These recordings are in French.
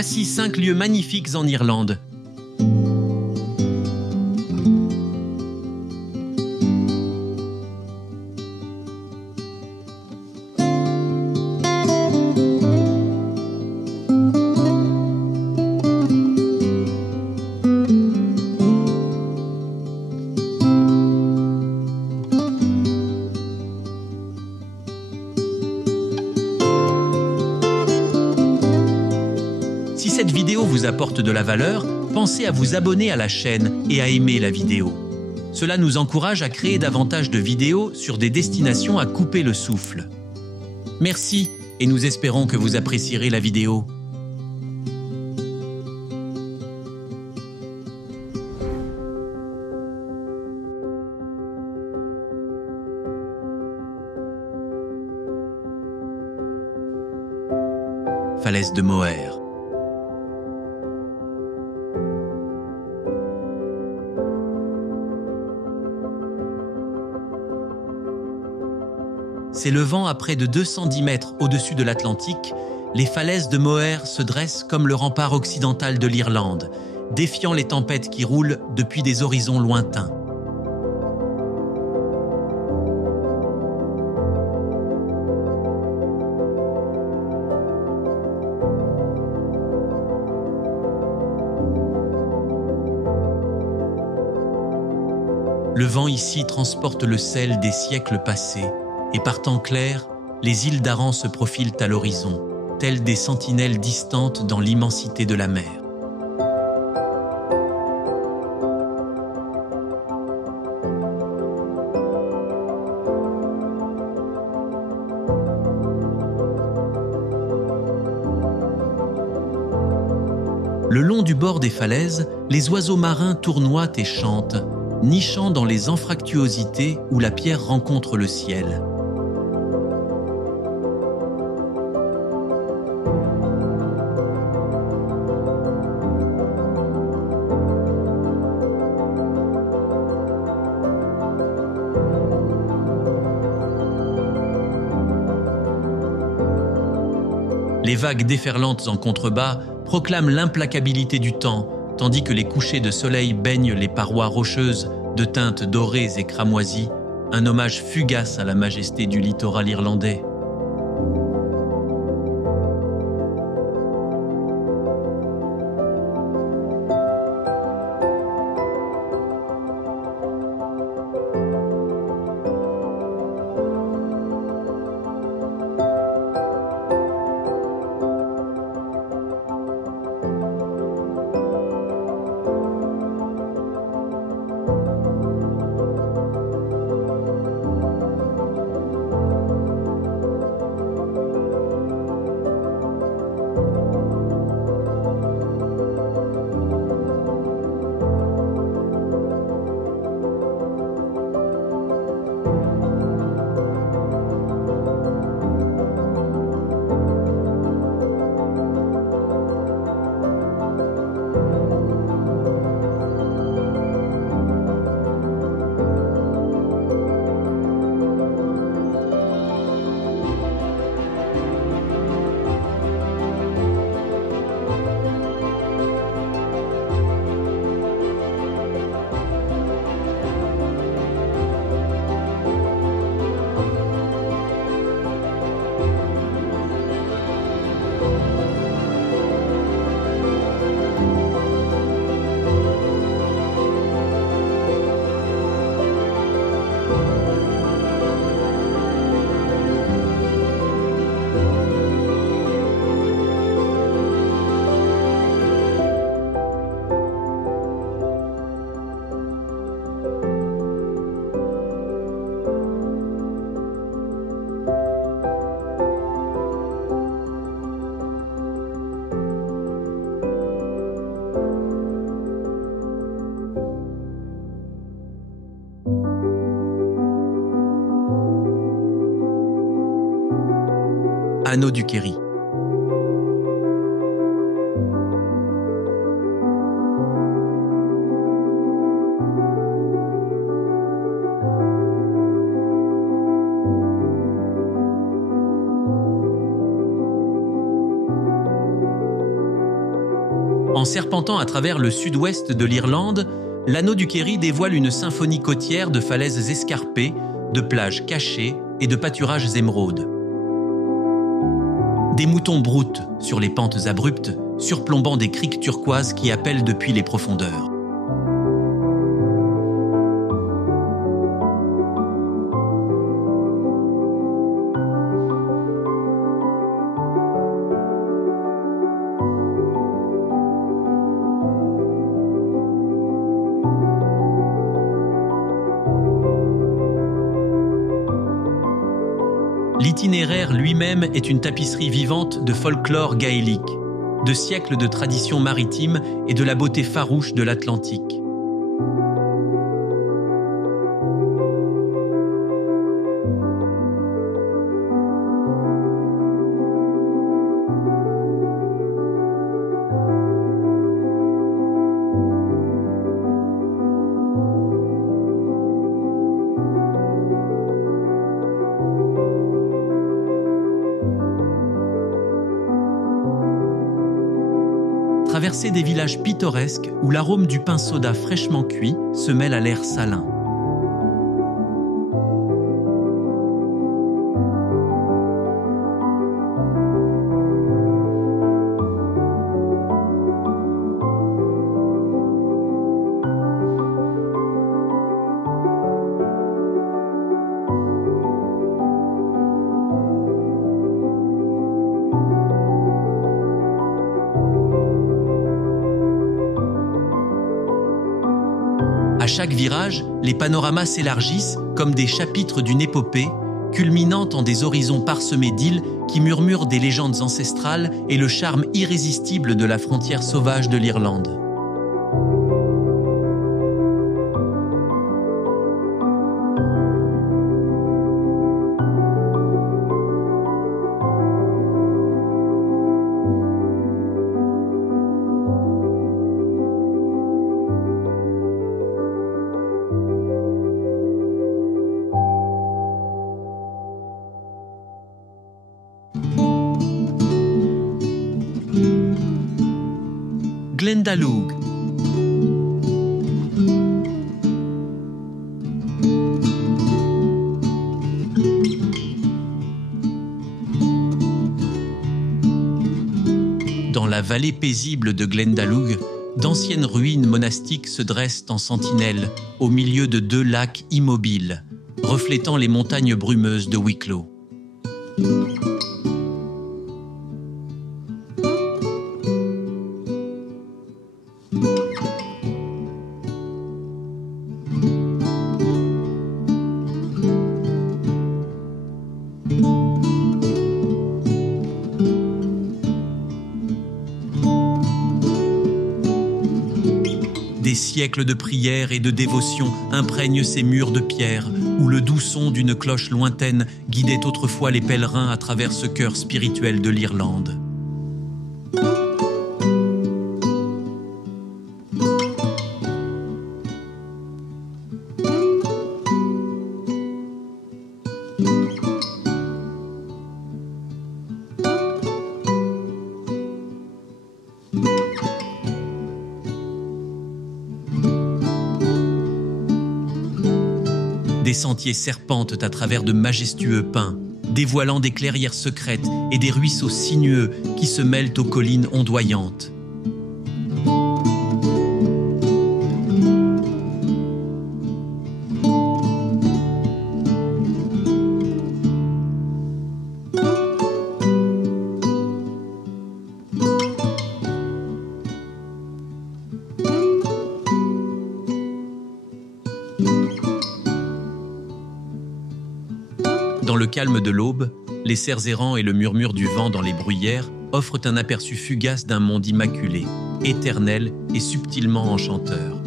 Voici 5 lieux magnifiques en Irlande. Si cette vidéo vous apporte de la valeur, pensez à vous abonner à la chaîne et à aimer la vidéo. Cela nous encourage à créer davantage de vidéos sur des destinations à couper le souffle. Merci et nous espérons que vous apprécierez la vidéo. Falaise de Moher. S'élevant à près de 210 mètres au-dessus de l'Atlantique, les falaises de Moher se dressent comme le rempart occidental de l'Irlande, défiant les tempêtes qui roulent depuis des horizons lointains. Le vent ici transporte le sel des siècles passés, et par temps clair, les îles d'Aran se profilent à l'horizon, telles des sentinelles distantes dans l'immensité de la mer. Le long du bord des falaises, les oiseaux marins tournoient et chantent, nichant dans les anfractuosités où la pierre rencontre le ciel. Les vagues déferlantes en contrebas proclament l'implacabilité du temps, tandis que les couchers de soleil baignent les parois rocheuses de teintes dorées et cramoisies, un hommage fugace à la majesté du littoral irlandais. Anneau du Kerry. En serpentant à travers le sud-ouest de l'Irlande, l'anneau du Kerry dévoile une symphonie côtière de falaises escarpées, de plages cachées et de pâturages émeraudes. Des moutons broutent sur les pentes abruptes, surplombant des criques turquoises qui appellent depuis les profondeurs. L'itinéraire lui-même est une tapisserie vivante de folklore gaélique, de siècles de traditions maritimes et de la beauté farouche de l'Atlantique. Traverser des villages pittoresques où l'arôme du pain soda fraîchement cuit se mêle à l'air salin. À chaque virage, les panoramas s'élargissent comme des chapitres d'une épopée, culminant en des horizons parsemés d'îles qui murmurent des légendes ancestrales et le charme irrésistible de la frontière sauvage de l'Irlande. Glendalough. Dans la vallée paisible de Glendalough, d'anciennes ruines monastiques se dressent en sentinelle au milieu de deux lacs immobiles, reflétant les montagnes brumeuses de Wicklow. Des siècles de prières et de dévotion imprègnent ces murs de pierre, où le doux son d'une cloche lointaine guidait autrefois les pèlerins à travers ce cœur spirituel de l'Irlande. Des sentiers serpentent à travers de majestueux pins, dévoilant des clairières secrètes et des ruisseaux sinueux qui se mêlent aux collines ondoyantes. Dans le calme de l'aube, les cerfs errants et le murmure du vent dans les bruyères offrent un aperçu fugace d'un monde immaculé, éternel et subtilement enchanteur.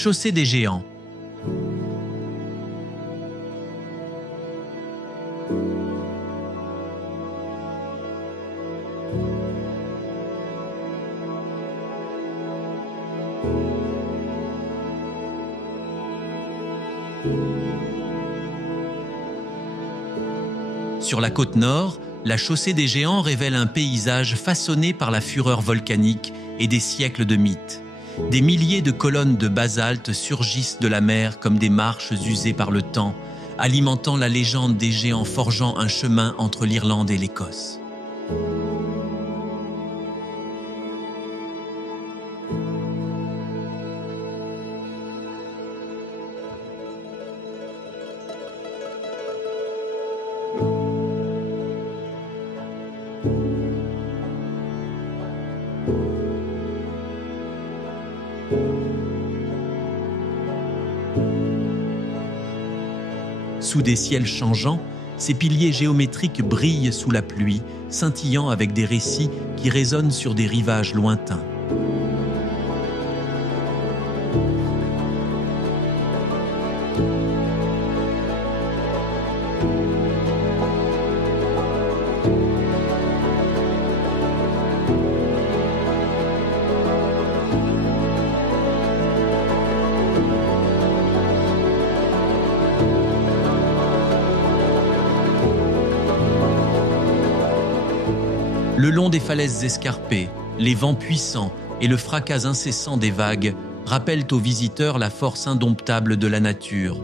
chaussée des géants. Sur la côte nord, la chaussée des géants révèle un paysage façonné par la fureur volcanique et des siècles de mythes. Des milliers de colonnes de basalte surgissent de la mer comme des marches usées par le temps, alimentant la légende des géants forgeant un chemin entre l'Irlande et l'Écosse. Sous des ciels changeants, ces piliers géométriques brillent sous la pluie, scintillant avec des récits qui résonnent sur des rivages lointains. Le long des falaises escarpées, les vents puissants et le fracas incessant des vagues rappellent aux visiteurs la force indomptable de la nature.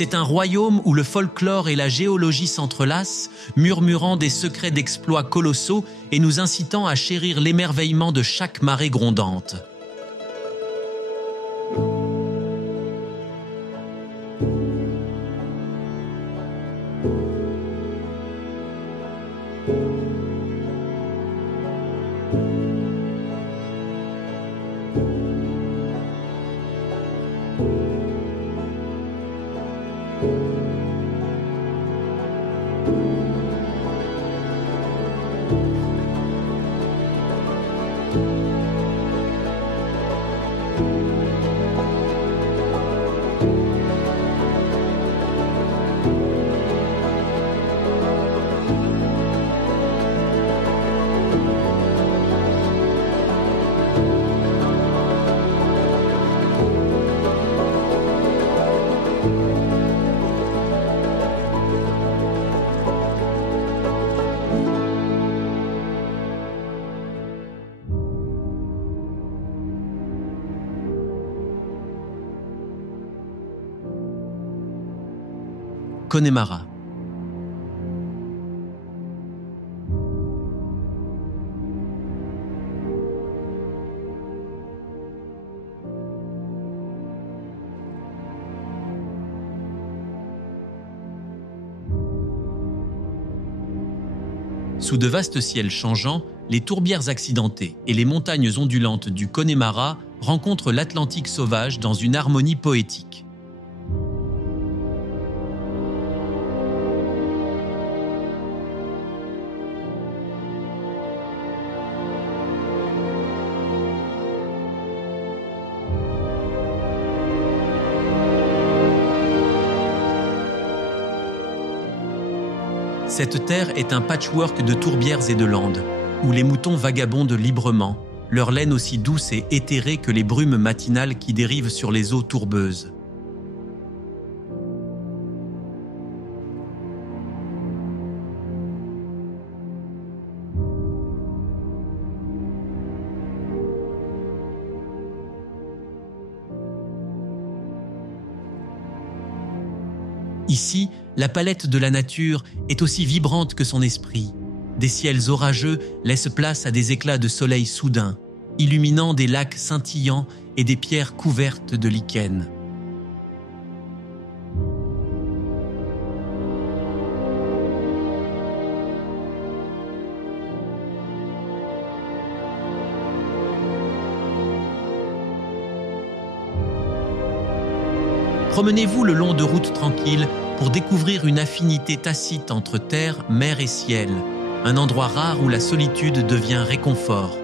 C'est un royaume où le folklore et la géologie s'entrelacent, murmurant des secrets d'exploits colossaux et nous incitant à chérir l'émerveillement de chaque marée grondante. Connemara. Sous de vastes ciels changeants, les tourbières accidentées et les montagnes ondulantes du Connemara rencontrent l'Atlantique sauvage dans une harmonie poétique. Cette terre est un patchwork de tourbières et de landes, où les moutons vagabondent librement, leur laine aussi douce et éthérée que les brumes matinales qui dérivent sur les eaux tourbeuses. Ici, la palette de la nature est aussi vibrante que son esprit. Des ciels orageux laissent place à des éclats de soleil soudains, illuminant des lacs scintillants et des pierres couvertes de lichens. Promenez-vous le long de routes tranquilles pour découvrir une affinité tacite entre terre, mer et ciel, un endroit rare où la solitude devient réconfort.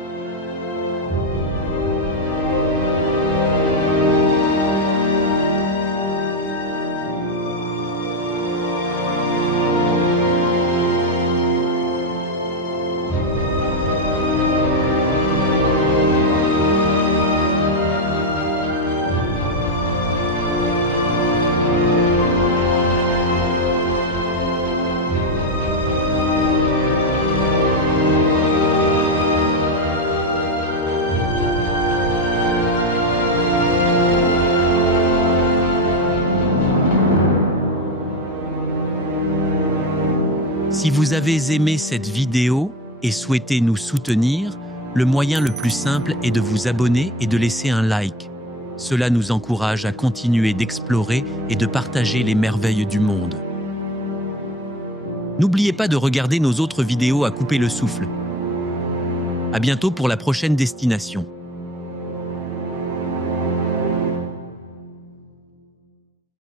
Si vous avez aimé cette vidéo et souhaitez nous soutenir, le moyen le plus simple est de vous abonner et de laisser un like. Cela nous encourage à continuer d'explorer et de partager les merveilles du monde. N'oubliez pas de regarder nos autres vidéos à couper le souffle. À bientôt pour la prochaine destination.